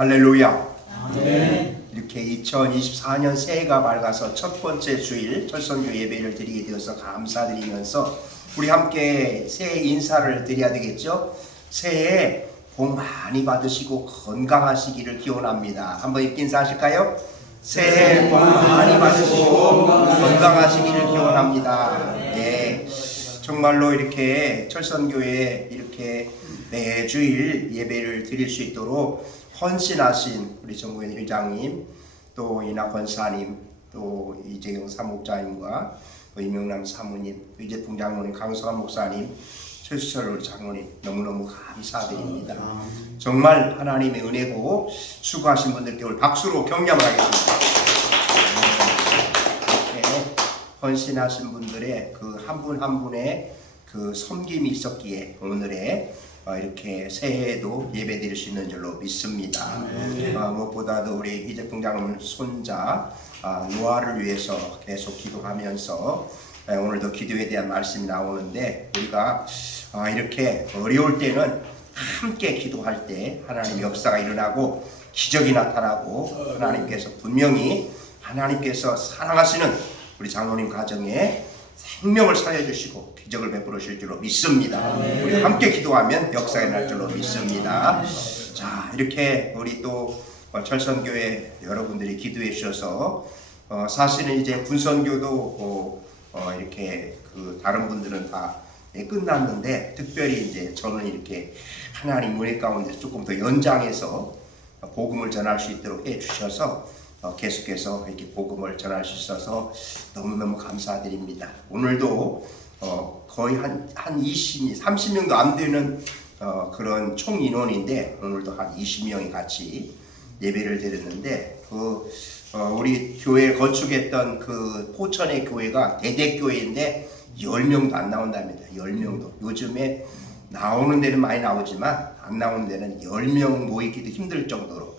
할렐루야. 아멘. 이렇게 2024년 새해가 밝아서 첫 번째 주일 철선교 예배를 드리게 되어서 감사드리면서 우리 함께 새해 인사를 드려야 되겠죠. 새해 복 많이 받으시고 건강하시기를 기원합니다. 한번 입 인사하실까요? 새해 복 많이 받으시고 건강하시기를 기원합니다. 네, 정말로 이렇게 철선교회에 이렇게 매주일 예배를 드릴 수 있도록 헌신하신 우리 정구현 회장님, 또 이낙 권사님, 또 이재경 사목자님과 또 이명남 사모님, 이재풍 장로님, 강성환 목사님, 최수철 장로님 너무너무 감사드립니다. 정말 하나님의 은혜고 수고하신 분들께 오늘 박수로 격려를 하겠습니다. 이렇게 헌신하신 분들의 그 한 분 한 분의 그 섬김이 있었기에 오늘의 이렇게 새해에도 예배 드릴 수 있는 줄로 믿습니다. 무엇보다도 우리 이재풍 장로님 손자 노아를 위해서 계속 기도하면서 오늘도 기도에 대한 말씀이 나오는데, 우리가 이렇게 어려울 때는 함께 기도할 때 하나님의 역사가 일어나고 기적이 나타나고 하나님께서 분명히 하나님께서 사랑하시는 우리 장로님 가정에 생명을 살려주시고 기적을 베풀으실 줄로 믿습니다. 우리 함께 기도하면 역사가 날 줄로 믿습니다. 자, 이렇게 우리 또 철선교회 여러분들이 기도해 주셔서 사실은 이제 군선교도 이렇게 그 다른 분들은 다 끝났는데, 특별히 이제 저는 이렇게 하나님 은혜 가운데 조금 더 연장해서 복음을 전할 수 있도록 해 주셔서 계속해서 이렇게 복음을 전할 수 있어서 너무너무 감사드립니다. 오늘도 거의 한 30명도 안 되는 그런 총 인원인데, 오늘도 한 20명이 같이 예배를 드렸는데, 우리 교회 건축했던 그 포천의 교회가 대대교회인데 10명도 안 나온답니다. 10명도. 요즘에 나오는 데는 많이 나오지만 안 나오는 데는 10명 모이기도 힘들 정도로.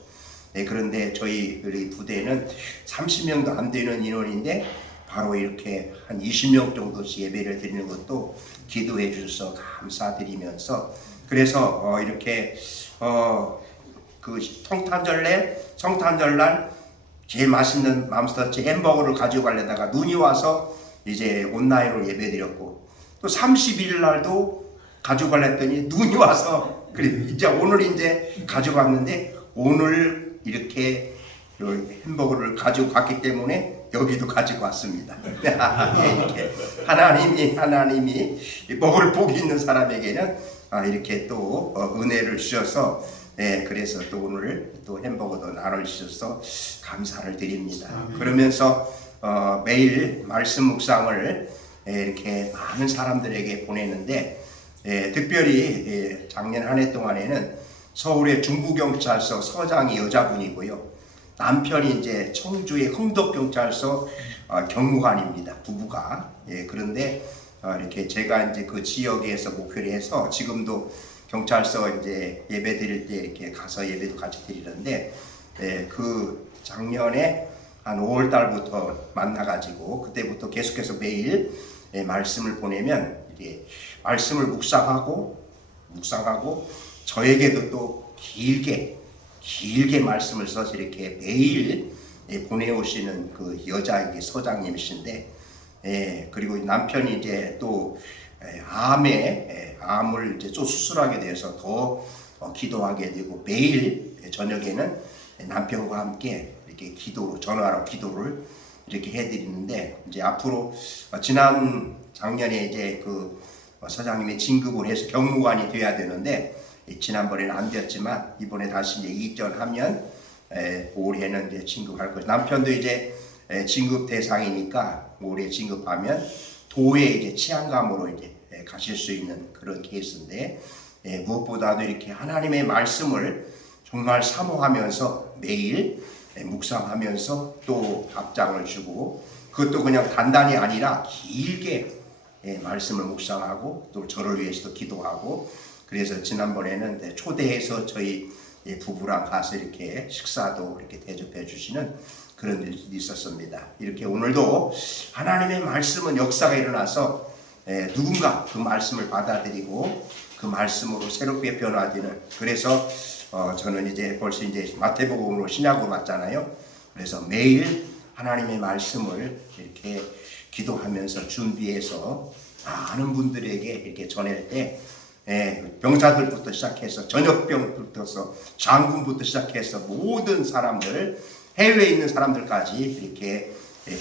네, 그런데 저희 우리 부대는 30명도 안 되는 인원인데 바로 이렇게 한 20명 정도씩 예배를 드리는 것도 기도해 주셔서 감사드리면서, 그래서 이렇게 그 성탄절날 제일 맛있는 맘스터치 햄버거를 가지고 가려다가 눈이 와서 이제 온라인으로 예배 드렸고, 또 31일 날도 가지고 가려 했더니 눈이 와서 그래 이제 오늘 이제 가져갔는데, 오늘 이렇게 햄버거를 가지고 갔기 때문에 여기도 가지고 왔습니다. 이렇게 하나님이 먹을 복이 있는 사람에게는 이렇게 또 은혜를 주셔서, 그래서 또 오늘 또 햄버거도 나눠주셔서 감사를 드립니다. 그러면서 매일 말씀 묵상을 이렇게 많은 사람들에게 보내는데, 특별히 작년 한 해 동안에는 서울의 중부경찰서 서장이 여자분이고요, 남편이 이제 청주의 흥덕경찰서 경무관입니다. 부부가. 그런데 이렇게 제가 이제 그 지역에서 목회를 해서 지금도 경찰서 이제 예배 드릴 때 이렇게 가서 예배도 같이 드리는데, 그 작년에 한 5월 달부터 만나가지고 그때부터 계속해서 매일 말씀을 보내면 이제 말씀을 묵상하고 저에게도 또 길게 말씀을 써서 이렇게 매일 보내오시는 그 여자 서장님이신데, 그리고 남편이 이제 또 암을 이제 또 수술하게 돼서 더 기도하게 되고, 매일 저녁에는 남편과 함께 이렇게 전화로 기도를 이렇게 해드리는데, 이제 앞으로 작년에 이제 그 서장님이 진급을 해서 경무관이 돼야 되는데, 지난번에는 안 되었지만 이번에 다시 이제 이전하면 올해는 이제 진급할 거죠. 남편도 이제 진급 대상이니까 올해 진급하면 도에 이제 치안감으로 이제 가실 수 있는 그런 케이스인데, 무엇보다도 이렇게 하나님의 말씀을 정말 사모하면서 매일 묵상하면서 또 답장을 주고, 그것도 그냥 단단히 아니라 길게 말씀을 묵상하고 또 저를 위해서도 기도하고, 그래서 지난번에는 초대해서 저희 부부랑 가서 이렇게 식사도 이렇게 대접해 주시는 그런 일이 있었습니다. 이렇게 오늘도 하나님의 말씀은 역사가 일어나서 누군가 그 말씀을 받아들이고 그 말씀으로 새롭게 변화되는, 그래서 저는 이제 벌써 이제 마태복음으로 신약으로 왔잖아요. 그래서 매일 하나님의 말씀을 이렇게 기도하면서 준비해서 많은 분들에게 이렇게 전할 때, 병사들부터 시작해서 전역병부터 장군부터 시작해서 모든 사람들, 해외에 있는 사람들까지 이렇게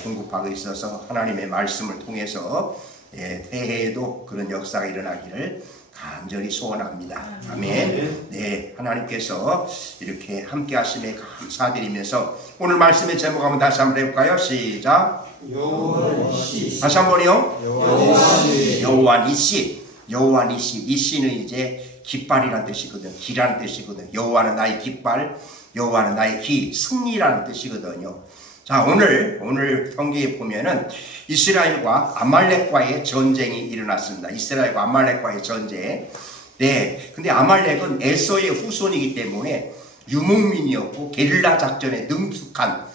공급하고 있어서 하나님의 말씀을 통해서 새해에도 그런 역사가 일어나기를 간절히 소원합니다. 아멘. 네, 하나님께서 이렇게 함께 하심에 감사드리면서 오늘 말씀의 제목 한번 다시 한번 해볼까요? 시작. 여호와니시. 다시 한번요. 여호와니시. 여호와니시. 이시는 이제 깃발이라는 뜻이거든. 기라는 뜻이거든. 여호와는 나의 깃발, 여호와는 나의 기, 승리라는 뜻이거든요. 자, 오늘 성경에 보면은 이스라엘과 아말렉과의 전쟁이 일어났습니다. 이스라엘과 아말렉과의 전쟁. 네, 근데 아말렉은 에서의 후손이기 때문에 유목민이었고 게릴라 작전에 능숙한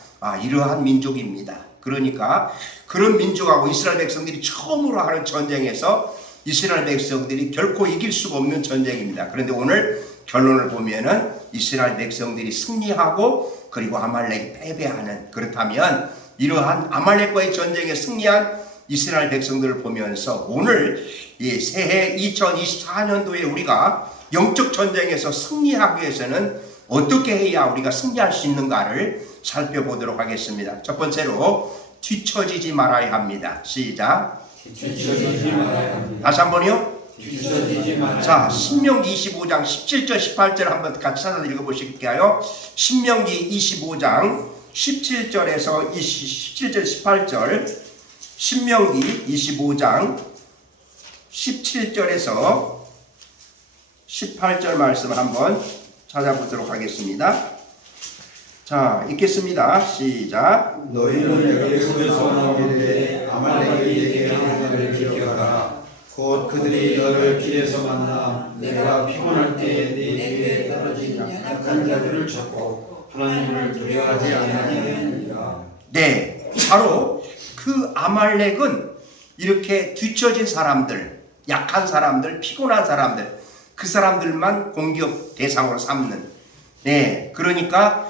이러한 민족입니다. 그러니까 그런 민족하고 이스라엘 백성들이 처음으로 하는 전쟁에서 이스라엘 백성들이 결코 이길 수가 없는 전쟁입니다. 그런데 오늘 결론을 보면은 이스라엘 백성들이 승리하고 그리고 아말렉이 패배하는, 그렇다면 이러한 아말렉과의 전쟁에 승리한 이스라엘 백성들을 보면서 오늘 이 새해 2024년도에 우리가 영적 전쟁에서 승리하기 위해서는 어떻게 해야 우리가 승리할 수 있는가를 살펴보도록 하겠습니다. 첫 번째로 뒤처지지 말아야 합니다. 시작. 뒤처지지 말아야 합니다. 다시 한번요. 뒤처지지 말아야 합니다. 자, 신명기 25장 17절 18절 한번 같이 찾아서 읽어보실게요. 신명기 25장 17절에서 17절 18절, 신명기 25장 17절에서 18절 말씀 한번 찾아보도록 하겠습니다. 자, 읽겠습니다. 시작. 너희는 애굽에서 나오게 되 아말렉에게 하나님을 지켜라. 곧 그들이 너를 길에서 만나 내가 피곤할 때에 네 뒤에 떨어진 약한 자들을 찾고 하나님을 두려워하지 아니하느니라. 네, 바로 그 아말렉은 이렇게 뒤처진 사람들, 약한 사람들, 피곤한 사람들, 그 사람들만 공격 대상으로 삼는. 네, 그러니까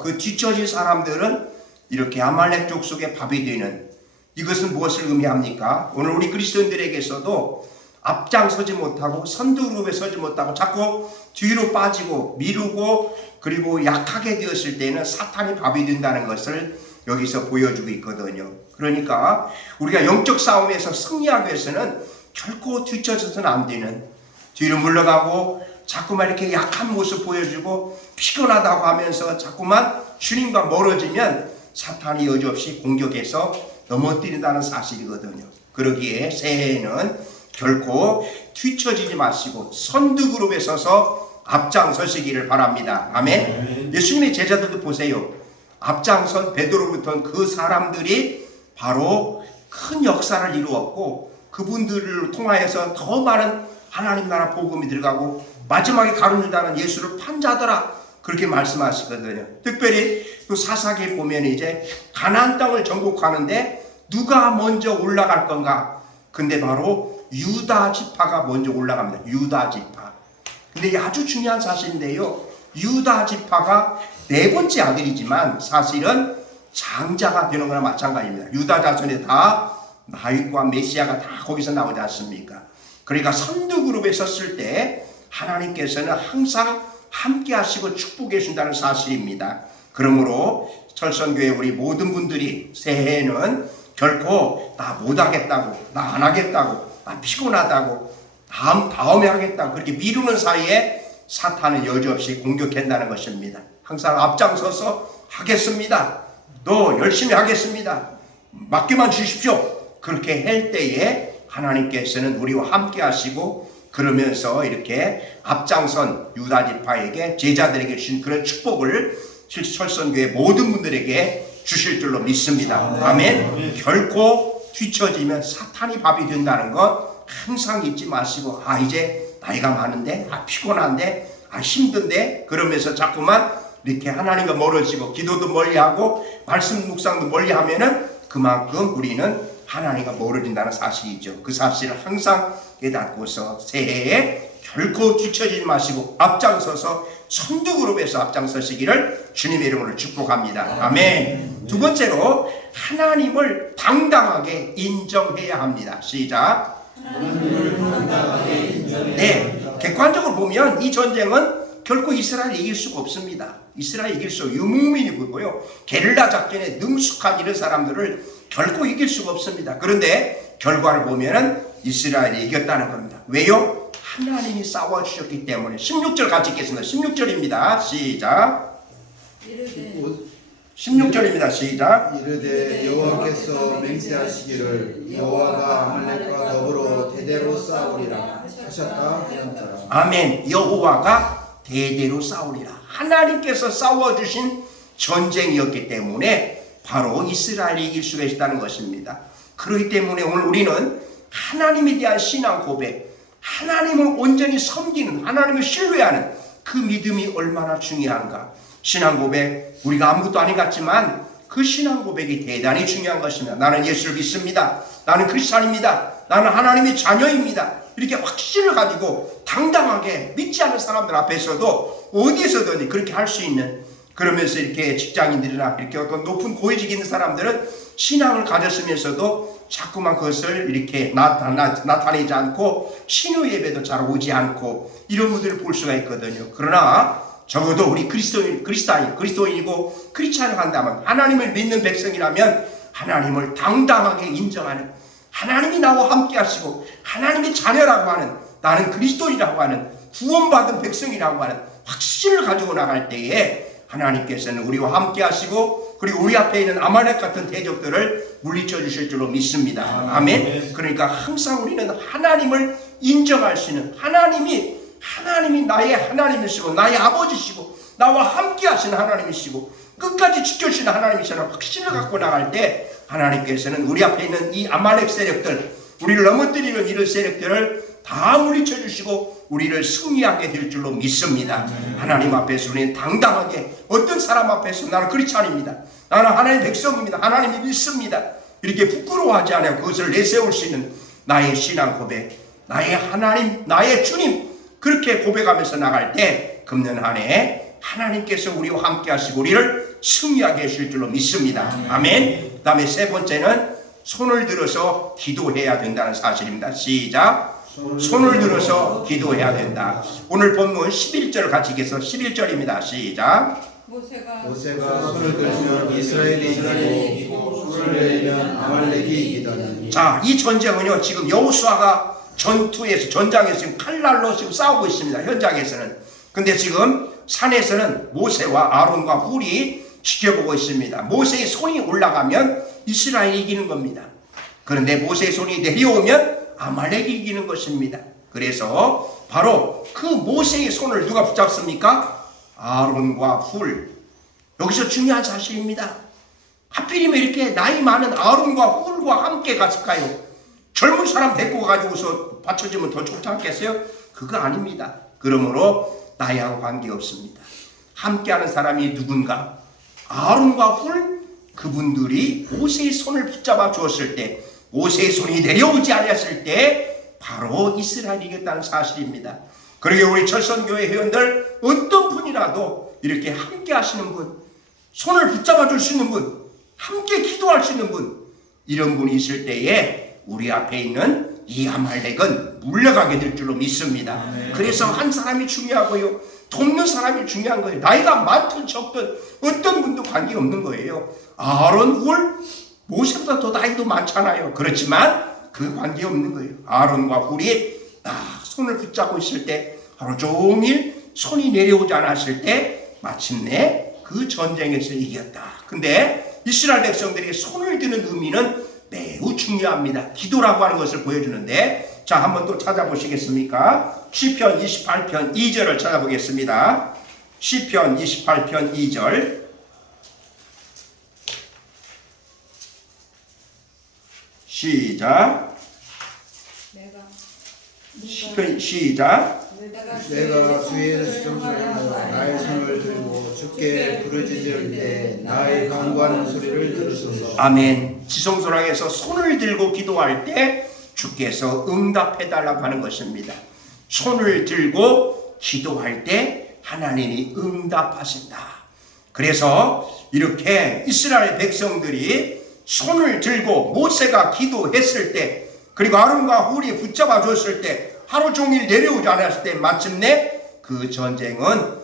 그 뒤처진 사람들은 이렇게 아말렉 족속의 밥이 되는. 이것은 무엇을 의미합니까? 오늘 우리 그리스도인들에게서도 앞장서지 못하고 선두그룹에 서지 못하고 자꾸 뒤로 빠지고 미루고 그리고 약하게 되었을 때는 사탄이 밥이 된다는 것을 여기서 보여주고 있거든요. 그러니까 우리가 영적 싸움에서 승리하기 위해서는 결코 뒤처져서는 안 되는, 뒤로 물러가고 자꾸만 이렇게 약한 모습 보여주고 피곤하다고 하면서 자꾸만 주님과 멀어지면 사탄이 여지없이 공격해서 넘어뜨린다는 사실이거든요. 그러기에 새해에는 결코 뒤처지지 마시고 선두그룹에 서서 앞장서시기를 바랍니다. 아멘. 예수님의 제자들도 보세요. 앞장선 베드로부터는 그 사람들이 바로 큰 역사를 이루었고 그분들을 통하여서 더 많은 하나님 나라 복음이 들어가고 마지막에 가룟유다는 예수를 판자더라, 그렇게 말씀하시거든요. 특별히 또 사사기에 보면 이제 가나안 땅을 정복하는데 누가 먼저 올라갈 건가? 근데 바로 유다 지파가 먼저 올라갑니다. 유다 지파. 근데 이게 아주 중요한 사실인데요. 유다 지파가 네 번째 아들이지만 사실은 장자가 되는 거나 마찬가지입니다. 유다 자손에 다 다윗과 메시아가 다 거기서 나오지 않습니까? 그러니까 선두그룹에 섰을 때 하나님께서는 항상 함께 하시고 축복해 준다는 사실입니다. 그러므로 철선교회 우리 모든 분들이 새해에는 결코 나 못하겠다고, 나 안 하겠다고, 나 피곤하다고, 다음에 하겠다고 그렇게 미루는 사이에 사탄은 여지없이 공격한다는 것입니다. 항상 앞장서서 하겠습니다. 또 열심히 하겠습니다. 맡겨만 주십시오. 그렇게 할 때에 하나님께서는 우리와 함께 하시고 그러면서 이렇게 앞장선 유다지파에게 제자들에게 주신 그런 축복을 철선교회 모든 분들에게 주실 줄로 믿습니다. 아멘. 결코 뒤처지면 사탄이 밥이 된다는 것 항상 잊지 마시고 이제 나이가 많은데 피곤한데 힘든데 그러면서 자꾸만 이렇게 하나님과 멀어지고 기도도 멀리하고 말씀 묵상도 멀리하면은 그만큼 우리는 하나님과 멀어진다는 사실이죠. 그 사실을 항상 깨닫고서 새해에 결코 뒤처지지 마시고 앞장서서 선두그룹에서 앞장서시기를 주님의 이름으로 축복합니다. 아멘. 두 번째로 하나님을 당당하게 인정해야 합니다. 시작. 네, 객관적으로 보면 이 전쟁은 결코 이스라엘이 이길 수가 없습니다. 이스라엘이 이길 수 유목민이고요. 게릴라 작전에 능숙한 이런 사람들을 결코 이길 수가 없습니다. 그런데 결과를 보면은 이스라엘이 이겼다는 겁니다. 왜요? 하나님이 싸워주셨기 때문에. 16절 같이 읽겠습니다. 16절입니다. 시작. 16절입니다. 시작. 이르되 여호와께서 맹세하시기를 여호와가 아말렉과 더불어 대대로 싸우리라 하셨다 하였더라. 아멘. 여호와가 대대로 싸우리라. 하나님께서 싸워주신 전쟁이었기 때문에 바로 이스라엘이 이길 수가 있다는 것입니다. 그렇기 때문에 오늘 우리는 하나님에 대한 신앙 고백, 하나님을 온전히 섬기는, 하나님을 신뢰하는 그 믿음이 얼마나 중요한가. 신앙 고백, 우리가 아무것도 아닌 것 같지만 그 신앙 고백이 대단히 중요한 것입니다. 나는 예수를 믿습니다. 나는 크리스찬입니다. 나는 하나님의 자녀입니다. 이렇게 확신을 가지고 당당하게 믿지 않는 사람들 앞에서도 어디에서든 그렇게 할 수 있는, 그러면서 이렇게 직장인들이나 이렇게 어떤 높은 고위직 있는 사람들은 신앙을 가졌으면서도 자꾸만 그것을 이렇게 나타내지 않고 신우 예배도 잘 오지 않고 이런 분들을 볼 수가 있거든요. 그러나 적어도 우리 그리스도인이고 크리스찬을 한다면, 하나님을 믿는 백성이라면 하나님을 당당하게 인정하는, 하나님이 나와 함께 하시고 하나님의 자녀라고 하는, 나는 그리스도인이라고 하는, 구원받은 백성이라고 하는 확신을 가지고 나갈 때에 하나님께서는 우리와 함께 하시고 그리고 우리 앞에 있는 아말렉 같은 대적들을 물리쳐 주실 줄로 믿습니다. 아멘. 그러니까 항상 우리는 하나님을 인정할 수 있는, 하나님이 나의 하나님이시고 나의 아버지시고 나와 함께 하시는 하나님이시고 끝까지 지켜주시는 하나님이시라는 확신을 갖고 나갈 때 하나님께서는 우리 앞에 있는 이 아말렉 세력들, 우리를 넘어뜨리는 이런 세력들을 다 물리쳐 주시고 우리를 승리하게 될 줄로 믿습니다. 하나님 앞에서 우리는 당당하게, 어떤 사람 앞에서 나는 크리스찬입니다, 나는 하나님의 백성입니다, 하나님이 믿습니다, 이렇게 부끄러워하지 않아요. 그것을 내세울 수 있는 나의 신앙 고백, 나의 하나님, 나의 주님, 그렇게 고백하면서 나갈 때 금년 한 해 하나님께서 우리와 함께 하시고 우리를 승리하게 하실 줄로 믿습니다. 아멘. 그 다음에 세 번째는 손을 들어서 기도해야 된다는 사실입니다. 시작. 손을 들어서 기도해야 된다. 오늘 본문 11절 같이 읽겠습니다. 11절입니다. 시작. 모세가 손을 들면 이스라엘이 이기고 손을 내리면 아말렉이 이기더니. 자, 이 전쟁은요, 지금 여호수아가 전장에서 지금 칼날로 지금 싸우고 있습니다. 현장에서는. 근데 지금 산에서는 모세와 아론과 훌이 지켜보고 있습니다. 모세의 손이 올라가면 이스라엘이 이기는 겁니다. 그런데 모세의 손이 내려오면 아말렉이 이기는 것입니다. 그래서 바로 그 모세의 손을 누가 붙잡습니까? 아론과 훌. 여기서 중요한 사실입니다. 하필이면 이렇게 나이 많은 아론과 훌과 함께 갔을까요? 젊은 사람 데리고 가지고서 받쳐주면 더 좋지 않겠어요? 그거 아닙니다. 그러므로 나이하고 관계없습니다. 함께하는 사람이 누군가? 아론과 훌, 그분들이 모세의 손을 붙잡아 주었을 때, 모세의 손이 내려오지 않았을 때 바로 이스라엘이 이겼다는 사실입니다. 그러게 우리 철선교회 회원들 어떤 분이라도 이렇게 함께 하시는 분, 손을 붙잡아 줄 수 있는 분, 함께 기도할 수 있는 분, 이런 분이 있을 때에 우리 앞에 있는 이 아말렉은 물러가게 될 줄로 믿습니다. 그래서 한 사람이 중요하고요, 돕는 사람이 중요한 거예요. 나이가 많든 적든 어떤 분도 관계없는 거예요. 아론, 훌, 모세보다 더 나이도 많잖아요. 그렇지만 그 관계없는 거예요. 아론과 훌이 손을 붙잡고 있을 때 하루 종일 손이 내려오지 않았을 때 마침내 그 전쟁에서 이겼다. 근데 이스라엘 백성들에게 손을 드는 의미는 매우 중요합니다. 기도라고 하는 것을 보여주는데, 자, 한번 또 찾아보시겠습니까? 시편 28편 2절을 찾아보겠습니다. 시편 28편 2절. 시작. 시편 시작. 내가 주의 지성소리하여 나의 손을 들고 주께 부르짖을 때 나의 간구하는 소리를 들으소서. 아멘. 지성소랑에서 손을 들고 기도할 때 주께서 응답해달라고 하는 것입니다. 손을 들고 기도할 때 하나님이 응답하신다. 그래서 이렇게 이스라엘 백성들이 손을 들고 모세가 기도했을 때, 그리고 아론과 훌이 붙잡아 줬을 때, 하루 종일 내려오지 않았을 때 마침내 그 전쟁은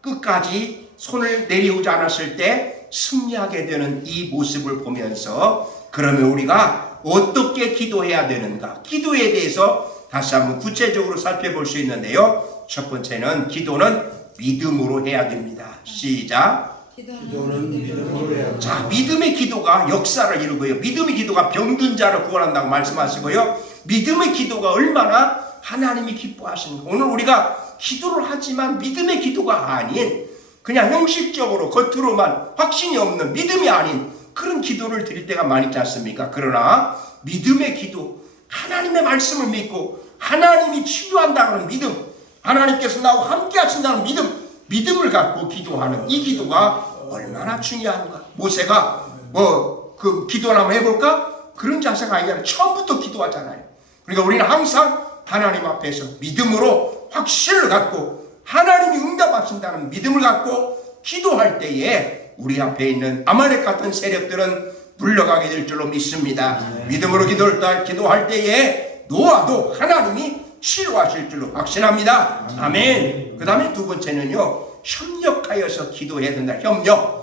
끝까지 손을 내려오지 않았을 때 승리하게 되는 이 모습을 보면서, 그러면 우리가 어떻게 기도해야 되는가? 기도에 대해서 다시 한번 구체적으로 살펴볼 수 있는데요. 첫 번째는 기도는 믿음으로 해야 됩니다. 시작. 기도는 믿음으로 해야 합니다. 자, 믿음의 기도가 역사를 이루고요. 믿음의 기도가 병든 자를 구원한다고 말씀하시고요. 믿음의 기도가 얼마나 하나님이 기뻐하시는가. 오늘 우리가 기도를 하지만 믿음의 기도가 아닌, 그냥 형식적으로 겉으로만 확신이 없는, 믿음이 아닌 그런 기도를 드릴 때가 많이 있지 않습니까? 그러나 믿음의 기도, 하나님의 말씀을 믿고 하나님이 치유한다는 믿음, 하나님께서 나와 함께 하신다는 믿음을 갖고 기도하는 이 기도가 얼마나 중요한가. 모세가 그 기도를 한번 해볼까? 그런 자세가 아니라 처음부터 기도하잖아요. 그러니까 우리는 항상 하나님 앞에서 믿음으로 확신을 갖고 하나님이 응답하신다는 믿음을 갖고 기도할 때에 우리 앞에 있는 아말렉 같은 세력들은 물러가게 될 줄로 믿습니다. 믿음으로 기도할 때에 노아도 하나님이 치료하실 줄로 확신합니다. 아멘. 그 다음에 두 번째는요, 협력하여서 기도해야 된다. 협력.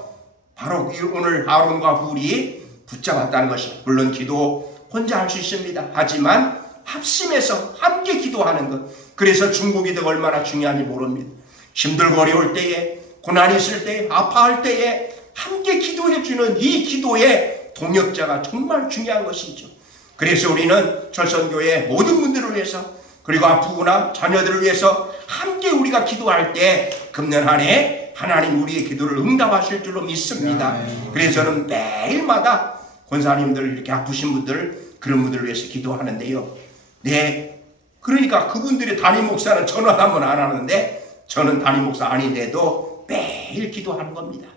바로 오늘 아론과 훌이 붙잡았다는 것이, 물론 기도 혼자 할 수 있습니다. 하지만 합심해서 함께 기도하는 것. 그래서 중보기도가 얼마나 중요한지 모릅니다. 힘들고 어려울 때에, 고난이 있을 때에, 아파할 때에 함께 기도해주는 이 기도의 동역자가 정말 중요한 것이죠. 그래서 우리는 철선교회 모든 분들을 위해서, 그리고 아프거나 자녀들을 위해서 함께 우리가 기도할 때 금년 한 해 하나님 우리의 기도를 응답하실 줄로 믿습니다. 그래서 저는 매일마다 권사님들, 이렇게 아프신 분들, 그런 분들을 위해서 기도하는데요. 네, 그러니까 그분들의 담임 목사는 전화 한번 안 하는데 저는 담임 목사 아닌데도 매일 기도하는 겁니다.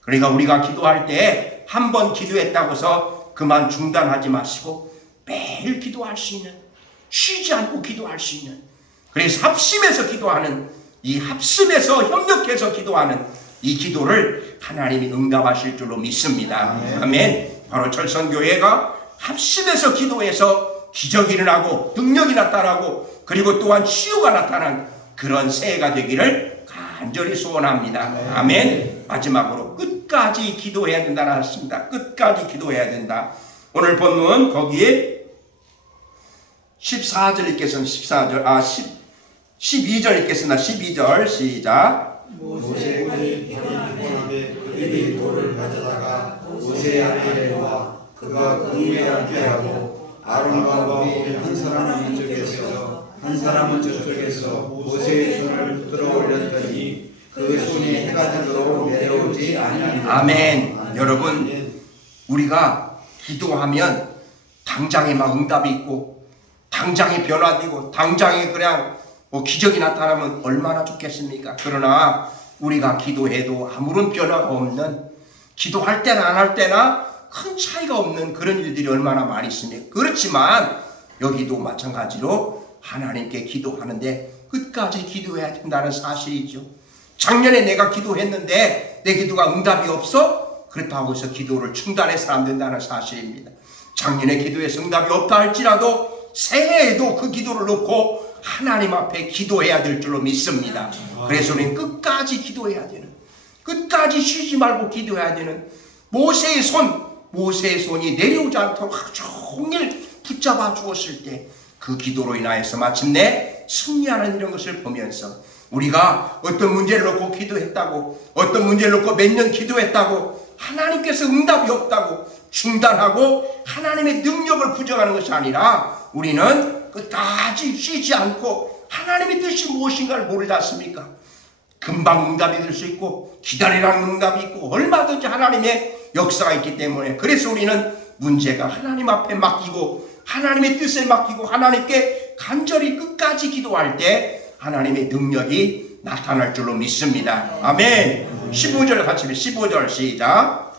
그러니까 우리가 기도할 때 한 번 기도했다고 해서 그만 중단하지 마시고 매일 기도할 수 있는, 쉬지 않고 기도할 수 있는, 그래서 합심해서 기도하는, 이 합심해서 협력해서 기도하는 이 기도를 하나님이 응답하실 줄로 믿습니다. 아멘. 바로 철선교회가 합심해서 기도해서 기적이 일어나고 능력이 나타나고 그리고 또한 치유가 나타난 그런 새해가 되기를 간절히 소원합니다. 아멘. 마지막으로 끝까지 기도해야 된다는 하셨습니다. 끝까지 기도해야 된다. 오늘 본문 거기에 14절 읽겠습니다. 12절 읽겠습니다. 12절 시작. 모세가 피곤하게 그들이 돌을 가져다가 모세 앞에 놓아 그가 그의 앞에 하고 아론과 훌이 한 사람은 이쪽에서 한 사람은 저쪽에서 모세의 손을 붙들어 올렸더니 그 손이 해가 지도록 내려오지 아니하니라. 아멘. 여러분, 우리가 기도하면 당장에 막 응답이 있고 당장에 변화되고 당장에 그냥 기적이 나타나면 얼마나 좋겠습니까? 그러나 우리가 기도해도 아무런 변화가 없는, 기도할 때나 안 할 때나 큰 차이가 없는 그런 일들이 얼마나 많이 있습니까? 그렇지만 여기도 마찬가지로 하나님께 기도하는데 끝까지 기도해야 된다는 사실이죠. 작년에 내가 기도했는데 내 기도가 응답이 없어? 그렇다고 해서 기도를 중단해서 안 된다는 사실입니다. 작년에 기도해서 응답이 없다 할지라도 새해에도 그 기도를 놓고 하나님 앞에 기도해야 될 줄로 믿습니다. 그래서 우리는 끝까지 기도해야 되는, 끝까지 쉬지 말고 기도해야 되는, 모세의 손이 내려오지 않도록 하루 종일 붙잡아 주었을 때 그 기도로 인하여서 마침내 승리하는 이런 것을 보면서 우리가 어떤 문제를 놓고 기도했다고, 어떤 문제를 놓고 몇 년 기도했다고 하나님께서 응답이 없다고 중단하고 하나님의 능력을 부정하는 것이 아니라 우리는 끝까지 쉬지 않고 하나님의 뜻이 무엇인가를 모르지 않습니까? 금방 응답이 될 수 있고 기다리라는 응답이 있고 얼마든지 하나님의 역사가 있기 때문에, 그래서 우리는 문제가 하나님 앞에 맡기고 하나님의 뜻에 맡기고 하나님께 간절히 끝까지 기도할 때 하나님의 능력이 나타날 줄로 믿습니다. 아멘. 15절 같이 15절 시작.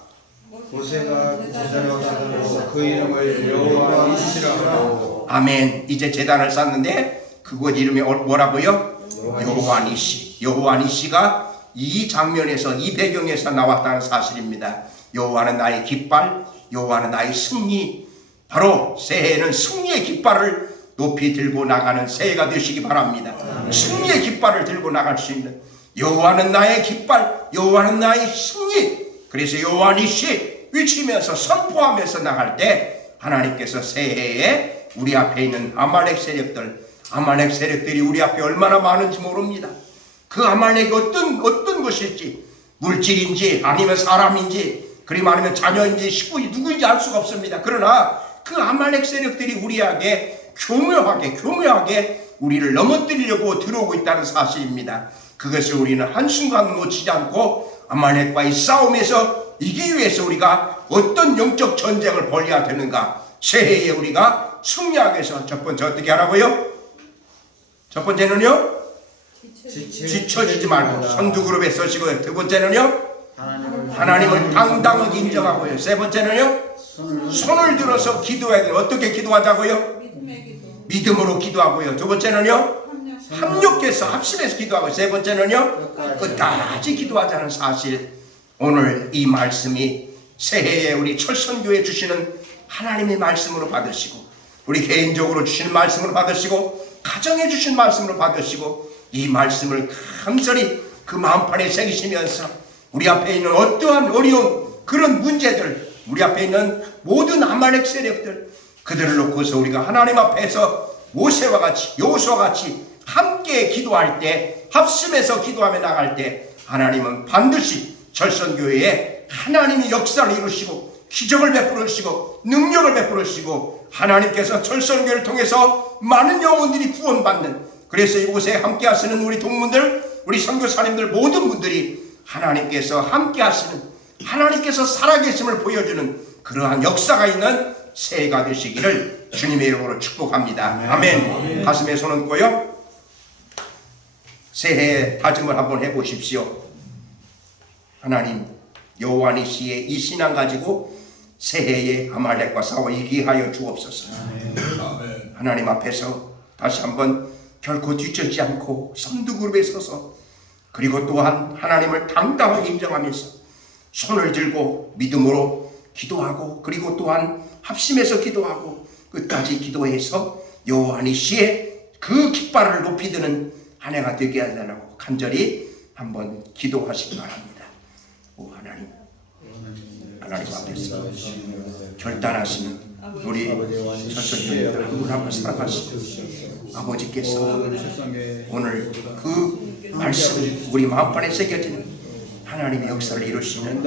모세가 제사장을 사들고 그 이름을 여호와 니시라 하고. 아멘. 이제 제단을 쌓는데 그곳 이름이 뭐라고요? 여호와 니시. 여호와 니시가 이 장면에서 이 배경에서 나왔다는 사실입니다. 여호와는 나의 깃발, 여호와는 나의 승리. 바로 새해에는 승리의 깃발을 높이 들고 나가는 새해가 되시기 바랍니다. 승리의 깃발을 들고 나갈 수 있는 여호와는 나의 깃발, 여호와는 나의 승리. 그래서 여호와 니시 외치면서 선포하면서 나갈 때 하나님께서 새해에 우리 앞에 있는 아말렉 세력들이 우리 앞에 얼마나 많은지 모릅니다. 그 아말렉이 어떤 것일지, 물질인지 아니면 사람인지, 그리고 아니면 자녀인지 식구인지 누구인지 알 수가 없습니다. 그러나 그 아말렉 세력들이 우리에게 교묘하게 우리를 넘어뜨리려고 들어오고 있다는 사실입니다. 그것을 우리는 한순간 놓치지 않고 아말렉과의 싸움에서 이기기 위해서 우리가 어떤 영적 전쟁을 벌여야 되는가, 새해에 우리가 승리하기 위해서 첫 번째 어떻게 하라고요? 첫 번째는요, 지쳐지지 말고 선두그룹에 서시고요. 두 번째는요, 하나님을 당당하게 인정하고요. 세 번째는요, 손을 들어서 기도해야 돼요. 어떻게 기도하자고요? 믿음으로 기도하고요. 두 번째는요, 합심해서 기도하고, 세 번째는요, 끝까지 기도하자는 사실. 오늘 이 말씀이 새해에 우리 철선교회 주시는 하나님의 말씀으로 받으시고, 우리 개인적으로 주시는 말씀으로 받으시고, 가정에 주신 말씀으로 받으시고, 이 말씀을 간절히 그 마음판에 새기시면서 우리 앞에 있는 어떠한 어려운 그런 문제들, 우리 앞에 있는 모든 아말렉 세력들, 그들을 놓고서 우리가 하나님 앞에서 모세와 같이 여호수아와 같이 함께 기도할 때, 합심해서 기도하며 나갈 때 하나님은 반드시 철선교회에 하나님이 역사를 이루시고 기적을 베풀으시고 능력을 베풀으시고, 하나님께서 철선교회를 통해서 많은 영혼들이 구원받는, 그래서 이곳에 함께 하시는 우리 동문들, 우리 선교사님들 모든 분들이 하나님께서 함께 하시는, 하나님께서 살아계심을 보여주는 그러한 역사가 있는 새해가 되시기를 주님의 이름으로 축복합니다. 아멘. 가슴에 손 얹고요, 새해 다짐을 한번 해보십시오. 하나님, 여호와 니시의 이 신앙 가지고 새해에 아말렉과 싸워 이기게 하여 주옵소서. 하나님 앞에서 다시 한번 결코 뒤처지지 않고 선두그룹에 서서, 그리고 또한 하나님을 당당하게 인정하면서 손을 들고 믿음으로 기도하고, 그리고 또한 합심해서 기도하고 끝까지 기도해서 여호와 니시의 그 깃발을 높이 드는 한 해가 되게 하려고 간절히 한번 기도하시기 바랍니다. 오 하나님, 하나님 앞에서 결단하시는 우리 철선교회들 한 분 한 분 사랑하시고, 아버지께서 오늘 그 말씀 우리 마음판에 새겨지는 하나님의 역사를 이룰 수 있는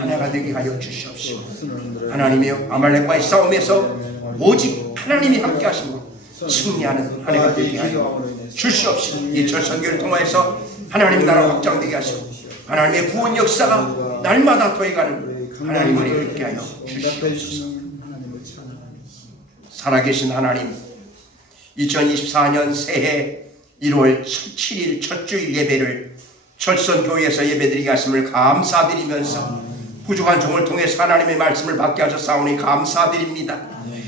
한 해가 되게 하여 주시옵시고, 하나님의 아말렉과의 싸움에서 오직 하나님이 함께 하시고 승리하는 한 해가 되게 하여 주시옵시고, 이 철선교를 통해서 하나님의 나라 확장되게 하시고 하나님의 구원 역사가 날마다 더해가는 하나님을 있게 하여 주시옵소서. 살아계신 하나님, 2024년 새해 1월 7일 첫 주일 예배를 철선교회에서 예배드리게 하심을 감사드리면서 부족한 종을 통해서 하나님의 말씀을 받게 하셨사오니 감사드립니다.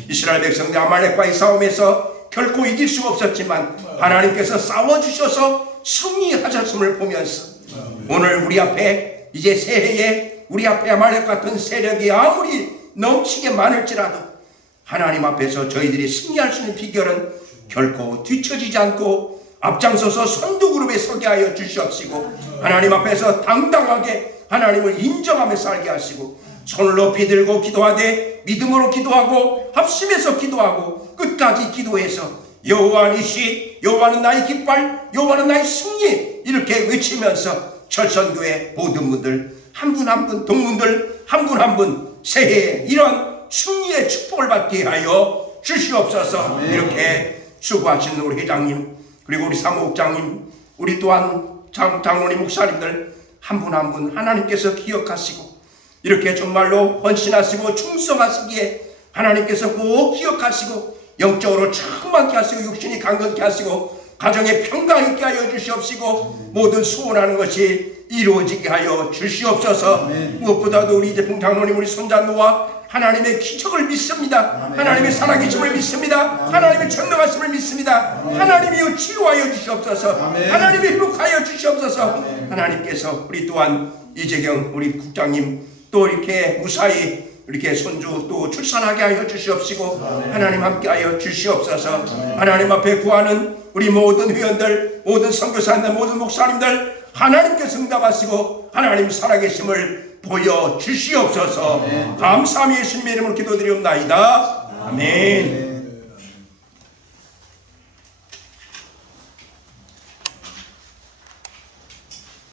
이스라엘 백성들 아말렉과의 싸움에서 결코 이길 수가 없었지만 하나님께서 싸워주셔서 승리하셨음을 보면서 오늘 우리 앞에 이제 새해에 우리 앞에 아말렉 같은 세력이 아무리 넘치게 많을지라도 하나님 앞에서 저희들이 승리할 수 있는 비결은 결코 뒤처지지 않고 앞장서서 선두그룹에 서게 하여 주시옵시고, 하나님 앞에서 당당하게 하나님을 인정하며 살게 하시고, 손을 높이 들고 기도하되 믿음으로 기도하고 합심해서 기도하고 끝까지 기도해서 여호와 니시, 여호와는 나의 깃발, 여호와는 나의 승리, 이렇게 외치면서 철선교회 모든 분들 한 분 한 분, 동문들 한 분 한 분 새해에 이런 승리의 축복을 받게 하여 주시옵소서. 이렇게 수고하시는 우리 회장님, 그리고 우리 사무국장님, 우리 또한 장로님, 목사님들 한 분 한 분 하나님께서 기억하시고 이렇게 정말로 헌신하시고 충성하시기에 하나님께서 꼭 기억하시고 영적으로 충만케 하시고 육신이 강건케 하시고 가정에 평강 있게 하여 주시옵시고 모든 소원하는 것이 이루어지게 하여 주시옵소서. 무엇보다도 우리 이제 장로님 우리 손자노와 하나님의 기적을 믿습니다. 하나님의 살아계심을 믿습니다. 하나님의 전능하심을 믿습니다. 하나님이여 치유하여 주시옵소서. 하나님이 회복하여 주시옵소서. 하나님께서 우리 또한 이재경 우리 국장님 또 이렇게 무사히 이렇게 손주 또 출산하게 하여 주시옵시고 하나님 함께하여 주시옵소서. 하나님 앞에 구하는 우리 모든 회원들, 모든 선교사님들, 모든 목사님들 하나님께서 응답하시고 하나님 살아계심을 보여 주시옵소서. 감사함이 예수님의 이름으로 기도드리옵나이다. 아멘.